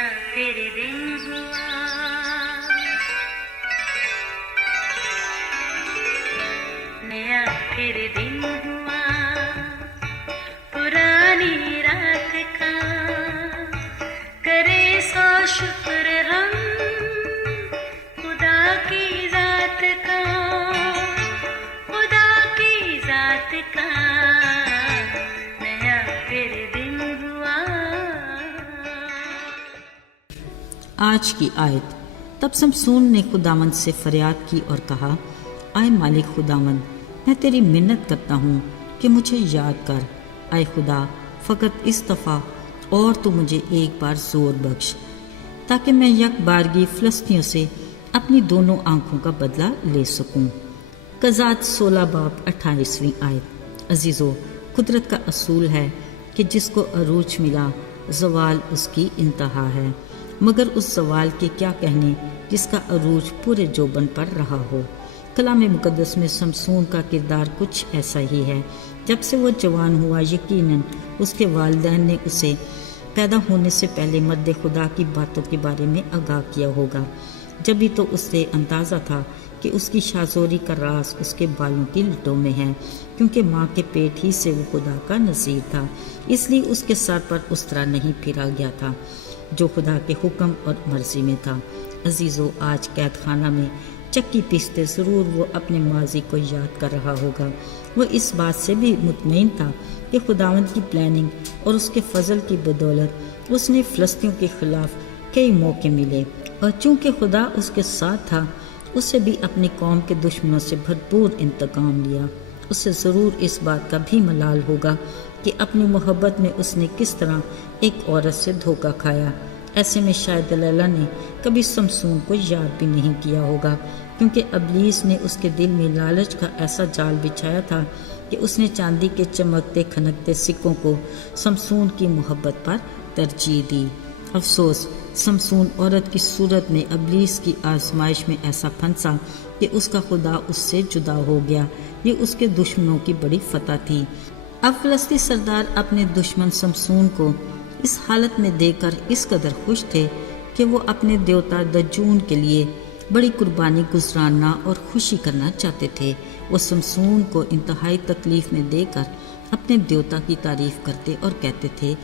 नया फिर दिन हुआ, नया फिर दिन हुआ, पुरानी रात का करे सो शुक्र हम खुदा की जात का, खुदा की जात का नया फिर दिन हुआ। आज की आयत। तब शमसून ने खुदावंद से फरियाद की और कहा, आए मालिक खुदावंद, मैं तेरी मिन्नत करता हूँ कि मुझे याद कर। आए खुदा, फ़कत इस दफ़ा और तू मुझे एक बार ज़ोर बख्श, ताकि मैं यक बारगी फ़लस्तियों से अपनी दोनों आँखों का बदला ले सकूँ। कज़ात 16 बाब 28वीं आयत। अजीज़ो, कुदरत का असूल है कि जिसको अरूज मिला ज़वाल उसकी इंतहा है, मगर उस ज़वाल के क्या कहने जिसका अरूज पूरे जोबन पर रहा हो। कलाम मुक़द्दस में शमसून का किरदार कुछ ऐसा ही है। जब से वो जवान हुआ, यकीनन उसके वालिदैन ने उसे पैदा होने से पहले मर्द खुदा की बातों के बारे में आगाह किया होगा। जब भी तो उससे अंदाज़ा था कि उसकी शाज़ोरी का राज उसके बालों की लटों में है, क्योंकि माँ के पेट ही से वो खुदा का नज़ीर था, इसलिए उसके सर पर उस तरह नहीं फिरा गया था जो खुदा के हुक्म और मर्ज़ी में था। अजीज़ो, आज कैद खाना में चक्की पीसते ज़रूर वो अपने माजी को याद कर रहा होगा। वो इस बात से भी मुतमईन था कि खुदावंद की प्लानिंग और उसके फजल की बदौलत उसने फ़लस्तियों के ख़िलाफ़ कई मौके मिले, और चूँकि खुदा उसके साथ था, उसे भी अपनी कौम के दुश्मनों से भरपूर इंतकाम लिया। उसे ज़रूर इस बात का भी मलाल होगा कि अपनी मोहब्बत में उसने किस तरह एक औरत से धोखा खाया। ऐसे में शायद दलाला ने कभी शमसून को याद भी नहीं किया होगा, क्योंकि अबलीस ने उसके दिल में लालच का ऐसा जाल बिछाया था कि उसने चांदी के चमकते खनकते सिक्कों को शमसून की मोहब्बत पर तरजीह दी। अफसोस, शमसून औरत की सूरत में अबलीस की आजमाइश में ऐसा फंसा कि उसका खुदा उससे जुदा हो गया। ये उसके दुश्मनों की बड़ी फतह थी। अब फ़लस्ती सरदार अपने दुश्मन शमसून को इस हालत में देखकर इस कदर खुश थे कि वो अपने देवता दजून के लिए बड़ी कुर्बानी गुजराना और खुशी करना चाहते थे। वो शमसून को इंतहाई तकलीफ़ में देकर अपने देवता की तारीफ़ करते और कहते थे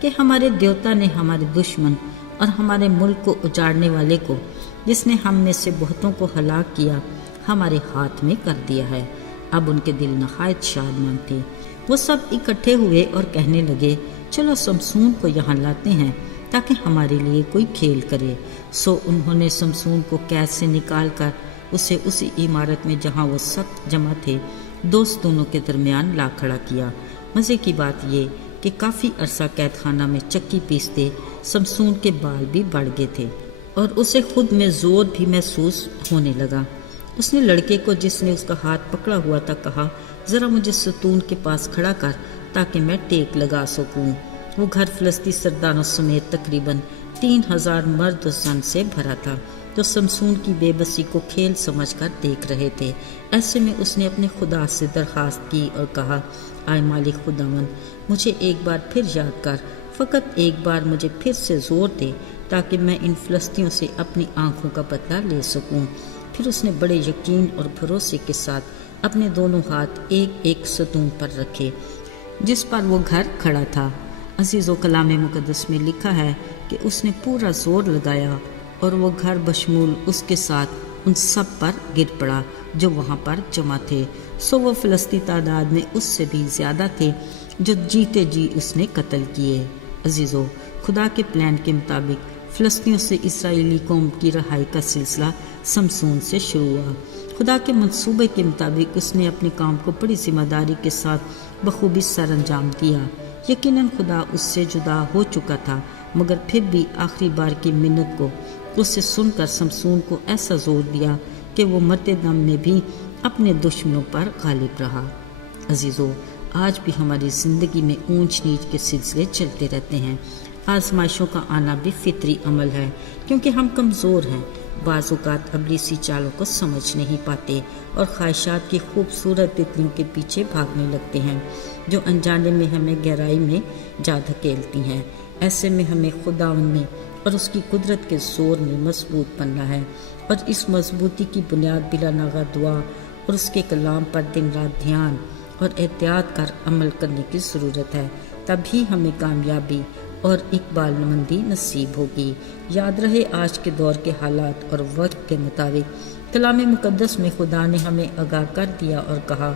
कि हमारे देवता ने हमारे दुश्मन और हमारे मुल्क को उजाड़ने वाले को, जिसने हम में से बहुतों को हलाक किया, हमारे हाथ में कर दिया है। अब उनके दिल नहायत शादमान थे। वो सब इकट्ठे हुए और कहने लगे, चलो शमसून को यहाँ लाते हैं ताकि हमारे लिए कोई खेल करे। सो उन्होंने शमसून को कैद से निकाल कर उसे उसी इमारत में जहाँ वो सख्त जमा थे दोस्त दोनों के दरमियान ला खड़ा किया। मज़े की बात ये कि काफ़ी अरसा कैद खाना में चक्की पीसते शमसून के बाल भी बढ़ गए थे और उसे खुद में ज़ोर भी महसूस होने लगा। उसने लड़के को जिसने उसका हाथ पकड़ा हुआ था कहा, ज़रा मुझे सतून के पास खड़ा कर ताकि मैं टेक लगा सकूं। वो घर फ़लस्ती सरदारों समेत तकरीबन 3000 मर्द सन से भरा था, तो शमसून की बेबसी को खेल समझकर देख रहे थे। ऐसे में उसने अपने खुदा से दरख्वास्त की और कहा, आए मालिक खुदावंद, मुझे एक बार फिर याद कर, फ़कत एक बार मुझे फिर से ज़ोर दे ताकि मैं इन फ़लस्तियों से अपनी आँखों का बदला ले सकूं। फिर उसने बड़े यकीन और भरोसे के साथ अपने दोनों हाथ एक एक सतून पर रखे जिस पर वो घर खड़ा था। अजीज़ो, कलाम मुक़द्दस में लिखा है कि उसने पूरा जोर लगाया और वो घर बशमूल उसके साथ उन सब पर गिर पड़ा जो वहाँ पर जमा थे। सो वो फ़लस्ती तादाद में उससे भी ज़्यादा थे जो जीते जी उसने कत्ल किए। अजीज़ो, खुदा के प्लान के मुताबिक फ़लस्तियों से इसराइली कौम की रहाई का सिलसिला शमसून से शुरू हुआ। खुदा के मंसूबे के मुताबिक उसने अपने काम को बड़ी जिम्मेदारी के साथ बखूबी सर अंजाम दिया। यकीनन खुदा उससे जुदा हो चुका था, मगर फिर भी आखिरी बार की मिन्नत को उससे सुनकर शमसून को ऐसा जोर दिया कि वो मरते दम में भी अपने दुश्मनों पर गालिब रहा। अजीज़ों, आज भी हमारी ज़िंदगी में ऊंच नीच के सिलसिले चलते रहते हैं। आजमाइशों का आना भी फितरी अमल है, क्योंकि हम कमज़ोर हैं। बाज़ औक़ात इब्लीसी चालों को समझ नहीं पाते और ख्वाहिशात की खूबसूरत तितलियों के पीछे भागने लगते हैं जो अनजाने में हमें गहराई में जा धकेलती हैं। ऐसे में हमें खुदावंद में اور اس کی قدرت کے زور میں مضبوط بننا ہے، اور اس مضبوطی کی بنیاد بلا ناغہ دعا اور اس کے کلام پر دن رات دھیان اور احتیاط کر عمل کرنے کی ضرورت ہے، تبھی ہمیں کامیابی اور اقبال مندی نصیب ہوگی۔ یاد رہے آج کے دور کے حالات اور وقت کے مطابق کلام مقدس میں خدا نے ہمیں آگاہ کر دیا اور کہا،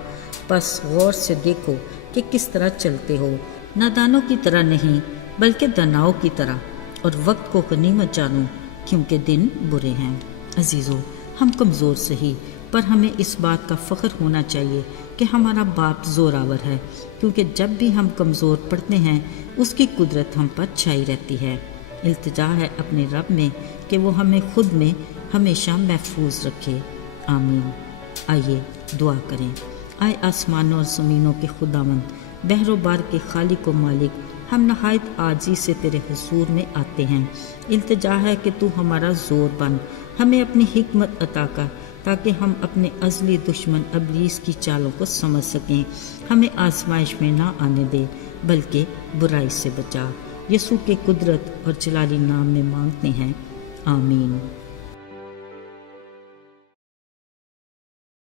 پس غور سے دیکھو کہ کس طرح چلتے ہو، نادانوں کی طرح نہیں بلکہ داناؤں کی طرح، اور وقت کو غنیمت جانو کیونکہ دن برے ہیں۔ عزیزو، ہم کمزور سہی، پر ہمیں اس بات کا فخر ہونا چاہیے کہ ہمارا باپ زوراور ہے، کیونکہ جب بھی ہم کمزور پڑتے ہیں اس کی قدرت ہم پر چھائی رہتی ہے۔ التجا ہے اپنے رب میں کہ وہ ہمیں خود میں ہمیشہ محفوظ رکھے، آمین۔ آئیے دعا کریں۔ آئے آسمانوں اور زمینوں کے خداوند، بحر و بار کے خالق و مالک، ہم نہایت عاجزی سے تیرے حضور میں آتے ہیں۔ التجا ہے کہ تو ہمارا زور بن، ہمیں اپنی حکمت عطا کر تاکہ ہم اپنے ازلی دشمن ابلیس کی چالوں کو سمجھ سکیں۔ ہمیں آزمائش میں نہ آنے دے بلکہ برائی سے بچا۔ یسوع کے قدرت اور جلالی نام میں مانگتے ہیں، آمین۔